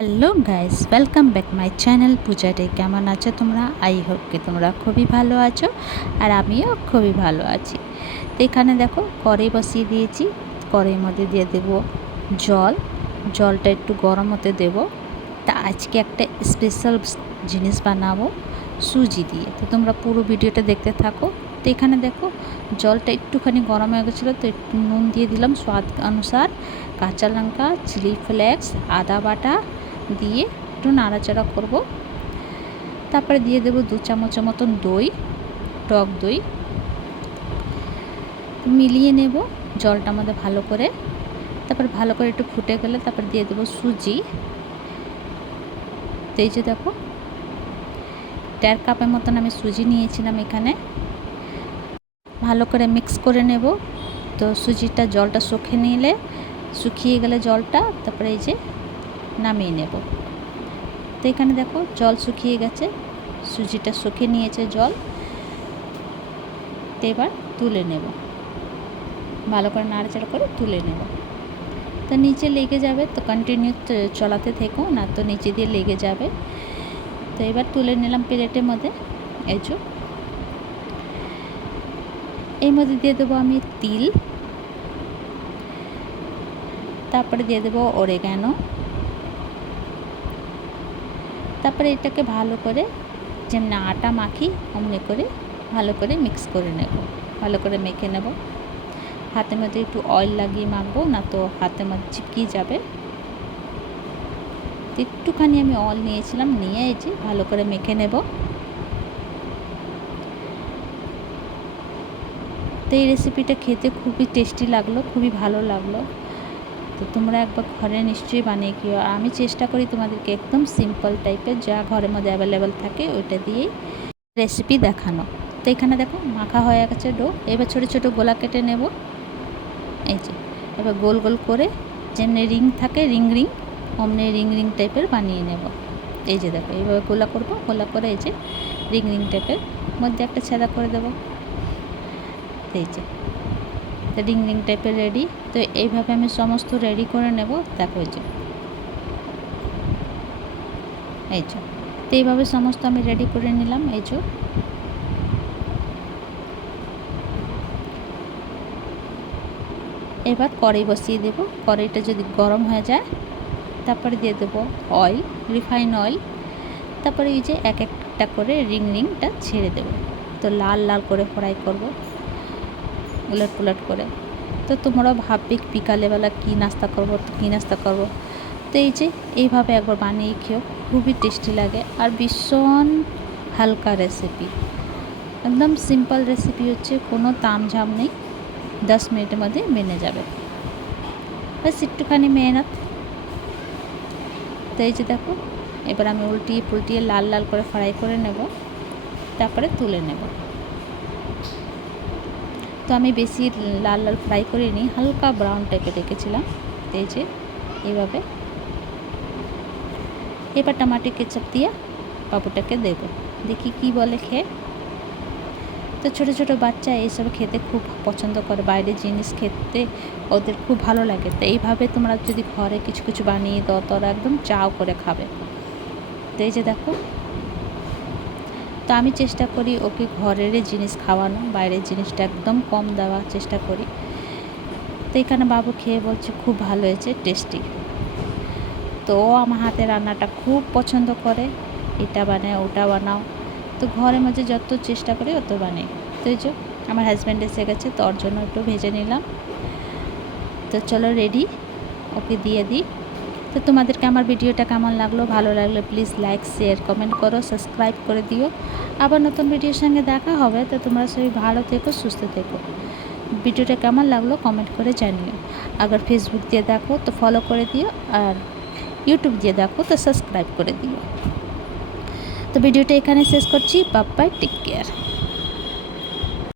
Hello guys, welcome back my channel Puja day. কেমন আছো তোমরা? আই হোপ কি তোমরা খুবই ভালো আছো, আর আমিও খুবই ভালো আছি। তো এখানে দেখো কড়াই বসিয়ে দিয়েছি। কড়াইয়ের মধ্যে দিয়ে দেব জল। জলটা একটু গরম হতে দেব। তা আজকে একটা স্পেশাল জিনিস বানাবো সুজি দিয়ে। তো তোমরা পুরো ভিডিওটা দেখতে থাকো। তো এখানে দেখো জলটা একটুখানি গরম হয়ে গেছিলো, তো একটু নুন দিয়ে দিলাম স্বাদ অনুসার, কাঁচা লঙ্কা, চিলি ফ্লেক্স, আদা বাটা দিয়ে একটু নাড়াচাড়া করব। তারপরে দিয়ে দেব 2 চামচের মতন দই, টক দই মিলিয়ে নেব জলটা মধ্যে ভালো করে। তারপর ভালো করে একটু ফুটে গেলে তারপর দিয়ে দেব সুজি। তো এই যে দেখো 1.5 কাপের মতন আমি সুজি নিয়েছিলাম। এখানে ভালো করে মিক্স করে নেব। তো সুজিটা জলটা শুকিয়ে গেলে জলটা তারপরে এই যে নামিয়ে নেব। তো এখানে দেখো জল শুকিয়ে গেছে, সুজিটা শুকিয়ে নিয়েছে জল। তো এবার তুলে নেব, ভালো করে নাড়াচাড়া করে তুলে নেব। তো নিচে লেগে যাবে, তো কন্টিনিউ চলাতে থেকো, না তো নিচে দিয়ে লেগে যাবে। তো এবার তুলে নিলাম প্লেটের মধ্যে। এর মধ্যে দিয়ে দেবো আমি তিল, তারপরে দিয়ে দেবো অরিগ্যানো। তারপরে এটাকে ভালো করে যেমন আটা মাখি অমনি করে ভালো করে মিক্স করে নেব, ভালো করে মেখে নেব। হাতের মধ্যে একটু অয়েল লাগিয়ে মাখবো, না তো হাতের মধ্যে চিপকিয়ে যাবে। একটুখানি আমি অয়েল নিয়েছিলাম, নিয়ে এই যে ভালো করে মেখে নেব। তো এই রেসিপিটা খেতে খুবই টেস্টি লাগলো, খুবই ভালো লাগলো। তো তোমরা একবার ঘরে নিশ্চয়ই বানিয়ে খেও। আর আমি চেষ্টা করি তোমাদেরকে একদম সিম্পল টাইপের যা ঘরের মধ্যে অ্যাভেলেবেল থাকে ওইটা দিয়েই রেসিপি দেখানো। তো এখানে দেখো মাখা হয়ে গেছে ডো। এবার ছোটো ছোটো গোলা কেটে নেব। এই যে এবার গোল গোল করে যেমনি রিং থাকে রিং অমনি রিং টাইপের বানিয়ে নেব। এই যে দেখো এইভাবে গোলা করব, গোলা করে এই যে রিং টাইপের মধ্যে একটা ছেদা করে দেব। এই যে রিং টাইপের রেডি। তো এইভাবে আমি সমস্ত রেডি করে নেব। দেখো এই যে তো এইভাবে সমস্ত আমি রেডি করে নিলাম। এই যে এবার কড়াই বসিয়ে দেব। কড়াইটা যদি গরম হয়ে যায় তারপরে দিয়ে দেবো অয়েল, রিফাইন অয়েল। তারপরে এই যে এক একটা করে রিংটা ছেড়ে দেব। তো লাল লাল করে ফ্রাই করব, উলট পুলট করে। তো তোমরা ভাববে বিকালেবেলা কী নাস্তা করবো, তো এই যে এইভাবে একবার বানিয়ে খেও, খুবই টেস্টি লাগে আর ভীষণ হালকা রেসিপি, একদম সিম্পল রেসিপি হচ্ছে, কোনো তামঝাম নেই, 10 মিনিটের মধ্যে মেনে যাবে, বাস একটুখানি মেহনত। তো এই যে দেখো এবার আমি উল্টিয়ে পুলটিয়ে লাল লাল করে ফ্রাই করে নেব, তারপরে তুলে নেব। তো আমি বেশি লাল লাল ফ্রাই করিনি, হালকা ব্রাউন টাইপের রেখেছিলাম। এই যে এইভাবে এবার টমেটো কেচাপ দিয়ে বাবুটাকে দেব, দেখি কি বলে খেয়ে। তো ছোটো ছোটো বাচ্চা এইসব খেতে খুব পছন্দ করে, বাইরের জিনিস খেতে ওদের খুব ভালো লাগে। তো এইভাবে তোমরা যদি ঘরে কিছু কিছু বানিয়ে দাও তোরা একদম চাও করে খাবে। তো এই যে দেখো, তো আমি চেষ্টা করি ওকে ঘরের জিনিস খাওয়ানো, বাইরের জিনিসটা একদম কম দেওয়ার চেষ্টা করি। তো এখানে বাবু খেয়ে বলছে খুব ভালো হয়েছে, টেস্টি। তো ও আমার হাতে রান্নাটা খুব পছন্দ করে, এটা বানাও ওটা বানাও। তো ঘরের মধ্যে যত চেষ্টা করি অত বানাই। তো এই যে আমার হাজব্যান্ড এসে গেছে, তো ওর জন্য একটু ভেজে নিলাম। তো চলো রেডি, ওকে দিয়ে দিই। তো তোমাদেরকে আমার ভিডিওটা কেমন লাগলো, ভালো লাগলে প্লিজ লাইক শেয়ার কমেন্ট করো, সাবস্ক্রাইব করে দিও। আবার নতুন ভিডিওর সঙ্গে দেখা হবে। তো তোমরা সবাই ভালো থেকো, সুস্থ থেকো। ভিডিওটা কেমন লাগলো কমেন্ট করে জানিও। আবার ফেসবুক দিয়ে দেখো তো ফলো করে দিও, আর ইউটিউব দিয়ে দেখো তো সাবস্ক্রাইব করে দিও। তো ভিডিওটা এখানে শেষ করছি। Bye bye, take care.